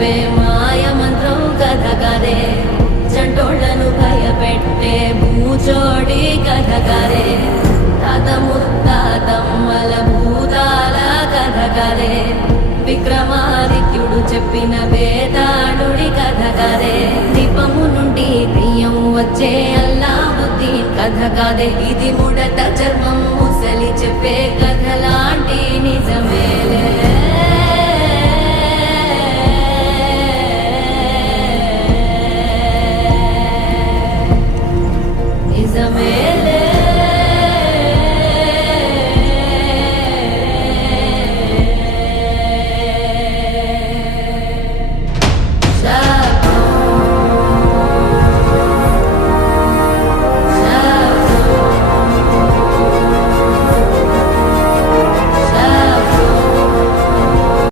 చెప్పే మాయ మంత్రం కథ కదే, చంటోళ్లను భయపెట్టే భూచోడి కథ కదే, తాత ముత్తాతమ్మల భూతాల కథ కదే, విక్రమాదిత్యుడు చెప్పిన వేదాళుడి కథ కదే, దీపము నుండి బియ్యం వచ్చే అల్లావుద్దీన్ కథ కదే, ఇది ముడత చర్మం ముసలి చెప్పే కథ లాంటి నిజం